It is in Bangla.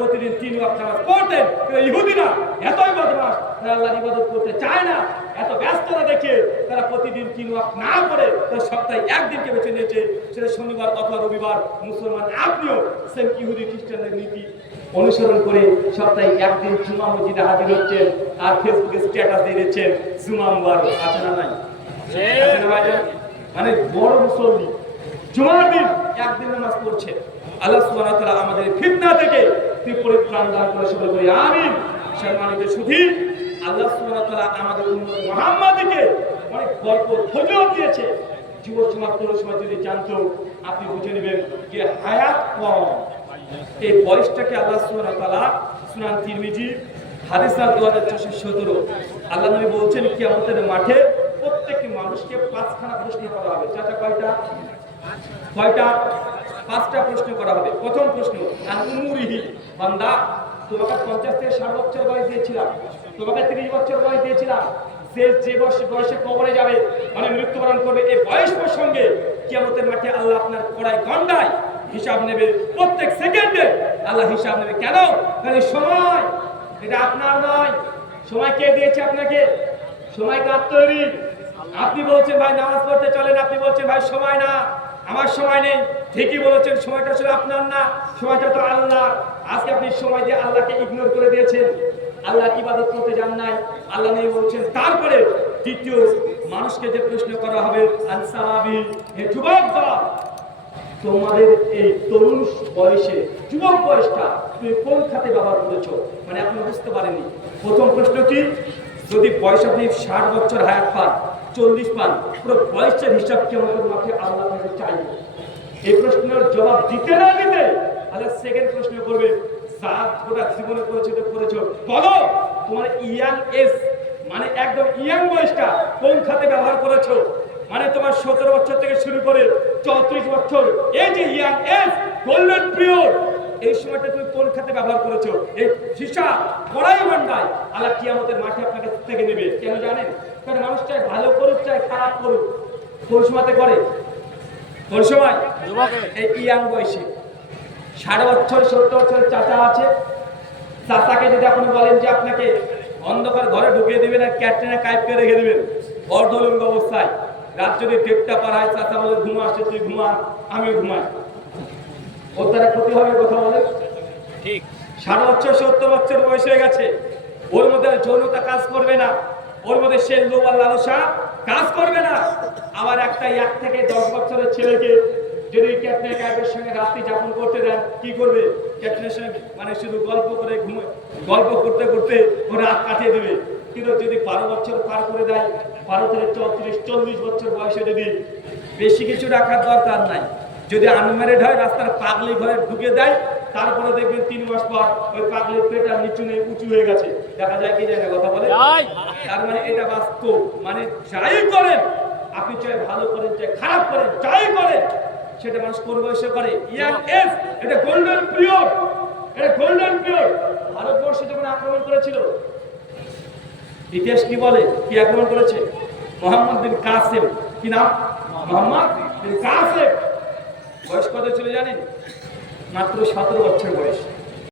প্রতিদিন তিন ওয়াক্ত নামাজ পড়তেন। কিন্তু ইহুদিরা এতই বদমাস তারা আল্লাহর ইবাদত করতে চায় না। এত ব্যস্ততা দেখে তারা প্রতিদিন তিন ওয়াক্ত না করে তারা সপ্তাহে একদিনকে বেছে নিয়েছে। সেটা শনিবার অথবা রবিবার মুসলমান আপনিও সেম ইহুদি খ্রিস্টানদের নীতি অনুসরণ করে সপ্তাহে একদিন জুমা মসজিদে হাজির হচ্ছেন আর ফেসবুকে স্ট্যাটাস দিয়ে দিচ্ছেন জুমা মুবারক। আছে না নাই? মানে বড় মুসল্লি। জুমার দিন একদিন নামাজ পড়ছে। আল্লাহ সুবহানাহু ওয়া তাআলা আমাদের ফিতনা থেকে দান করে সকলে বলি আমিন। সম্মানিত আল্লাহ সুবহানাহু তাআলা আমাদের উম্মত অনেক ফজিলত দিয়েছে। যদি জানতো, আপনি বুঝে নেবেন যে হায়াত কম। এই বয়সটাকে আল্লাহ সুবহানাহু তাআলা সুনান তিরমিজি, হাদিস সতেরো। আল্লাহ নবী বলছেন কি আমাদের মাঠে প্রত্যেক মানুষকে পাঁচখানা প্রশ্ন করা হবে। চাচা কয়টা? কয়টা? পাঁচটা প্রশ্ন করা হবে। প্রথম প্রশ্ন বান্দা, তোমাকে পঞ্চাশ থেকে ষাট বছর বয়স দিয়েছিলাম। তোমাকে তিরিশ বছর বয়স দিয়েছিলাম। যে যে বয়সে বয়সে কবরে যাবে মানে মৃত্যুবরণ করবে এই বয়স প্রসঙ্গে কিয়ামতের মাঠে আল্লাহ আপনার কড়াই গন্ডায় হিসাব নেবে। প্রত্যেক সেকেন্ডে আল্লাহ হিসাব নেবে। কেন? এই সময়, এটা আপনার নয়। সময় কে দিয়েছে আপনাকে? সময় কার তৈরি? আপনি বলছেন, ভাই, নামাজ পড়তে চলেন। আপনি বলছেন, ভাই, সময় না। আমার সময় নেই। ঠিকই বলেছেন, সময়টা ছিল আপনার না, সময়টা তো আল্লাহ আজকে আপনি সময় দিয়ে আল্লাহকে ইগনোর করে দিয়েছেন। আল্লাহ ইবাদত করতে যান নাই। আল্লাহ নেই বলছেন, তারপরে দ্বিতীয় মানুষকে যে প্রশ্ন করা হবে তোমাদের এই তরুণ বয়সে, যুবক বয়সটা তুমি কোন খাতে ব্যবহার করেছ? মানে আপনি বুঝতে পারেনি প্রথম প্রশ্ন কি? যদি বয়স আপনি ষাট বছর হায়াত পান চল্লিশ পান পুরো বয়সের হিসাব কেমন মাঠে আল্লাহ চাইবে এই প্রশ্নের জবাব দিতে না দিতে আল্লাহ সেকেন্ড প্রশ্ন করবে গোটা জীবনে তো বলো, তোমার ইয়াং মানে একদম ইয়াং বয়সটা কোন খাতে ব্যবহার করেছ? মানে তোমার সতেরো বছর থেকে শুরু করে চৌত্রিশ বছর, এই যে ইয়াং এজ গোল্ডেন পিরিয়ড এই সময়টা তুমি কোন খাতে ব্যবহার করেছ? এই হিসাব কড়াই মান্ডায় আল্লাহ কিয়ামতের মাঠে আপনাকে থেকে নেবে। কেন জানেন কারণ মানুষ চায় ভালো করুক চায় খারাপ করুক কোন সময়তে করে? কোন সময়? এই ইয়াং বয়সে। ষাট বছর সত্তর বছরের চাচা আছে। চাচাকে যদি আপনি বলেন যে আপনাকে অন্ধকার ঘরে ঢুকিয়ে দিবেন আর ক্যাটরিনা কাইপকে রেখে দিবেন অর্ধলিঙ্গ অবস্থায়। রাত যদি পার হয় চাচা বলে ঘুমা আসছে তুই ঘুমা আমিও ঘুমাই। ওর দ্বারা ক্ষতি হবে কথা বলে? ঠিক। ষাট বছর সত্তর বছর বয়স হয়ে গেছে। ওর মধ্যে যৌনতা কাজ করবে না। ওর মধ্যে সে লোভ আর লালসা কাজ করবে না। আবার একটা এক থেকে দশ বছরের ছেলেকে যদি ক্যাপ্টেন ক্যাবের সঙ্গে রাত্রি যাপন করতে দেন, কি করবে? ক্যাপ্টেনের সঙ্গে মানে শুধু গল্প করে ঘুমে গল্প করতে করতে ও রাত কাটিয়ে দেবে। কিন্তু যদি বারো বছর পার করে দেয়, বারো থেকে চৌত্রিশ, চল্লিশ বছর বয়সে যদি বেশি কিছু রাখার দরকার নাই। যদি আনম্যারিড হয়, রাস্তার পাগলি ঘরে ঢুকে দেয় তারপরে দেখবেন তিন মাস পর ওই পাগলির পেট আর নিচু নেই উঁচু হয়ে গেছে। দেখা যায় কি যায় না কথা বলে। তার মানে এটা বাস্তব। মানে যাই করেন আপনি চাই ভালো করেন চাই খারাপ করেন যাই করেন সেটা মানুষ কোন বয়সে করে? ইয়াং এজ এটা গোল্ডেন পিরিয়ড এটা গোল্ডেন পিরিয়ড ভারতবর্ষে যখন আক্রমণ করেছিল ইতিহাস কি বলে? কি আক্রমণ করেছে? মোহাম্মদ বিন কাসেম। কি নাম? মোহাম্মদ বিন কাসেম। বয়স কত ছিল জানেন? মাত্র সতেরো বছর বয়স।